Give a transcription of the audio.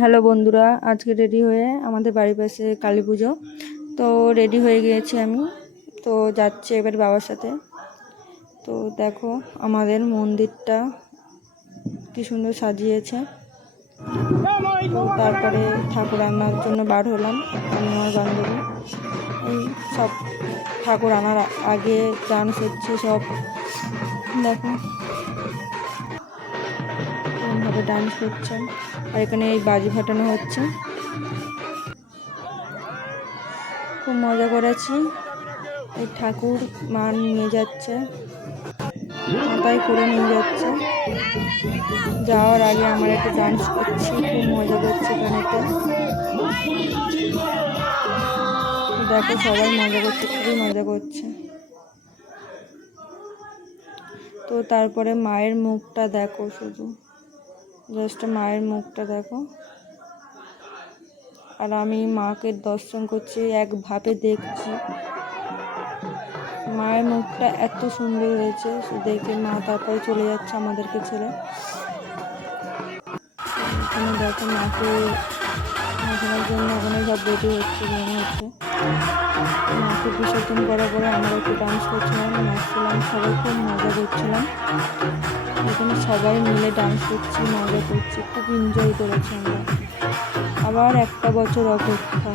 Hello বন্ধুরা, আজকে ready হয়ে আমাদের বাড়ির পাশে কালী পুজো, তো রেডি হয়ে গিয়েছি আমি। তো যাচ্ছি এবার বাবার সাথে। তো দেখো আমাদের মন্দিরটা কি সুন্দর সাজিয়েছে। তো তারপরে ঠাকুর আনার জন্য বার হলাম আমি আমার বান্ধবী। এই সব ঠাকুর আনার আগে ডান্স হচ্ছে সব, দেখো এরকমভাবে ডান্স করছে। আর এখানে এই বাজি ফাটানো হচ্ছে, খুব মজা করেছি। এই ঠাকুর মা নিয়ে যাচ্ছে, মাথায় করে নিয়ে যাচ্ছে। যাওয়ার আগে আমার একটা ডান্স করছি, খুব মজা করছি এখানেতে। দেখো সবাই মজা করছে, খুবই মজা করছে। তো তারপরে মায়ের মুখটা দেখো, শুধু জাস্ট মায়ের মুখটা দেখো। আর আমি মাকে দর্শন করছি, একভাবে দেখছি। মায়ের মুখটা এত সুন্দর হয়েছে, দেখে মা তারপরে চলে যাচ্ছে আমাদেরকে ছেড়ে। এখানে দেখো মাকে নাচানোর জন্য ওখানে সব রেডি হচ্ছে, মনে হচ্ছে। মাকে বিসর্জন করার পরে আমরা একটু ডান্স করছিলাম, নাচছিলাম, সবাই খুব মজা করছিলাম। এখানে সবাই মিলে ডান্স করছি, মজা করছি, খুব এনজয় করেছি আমরা। আবার একটা বছর অপেক্ষা।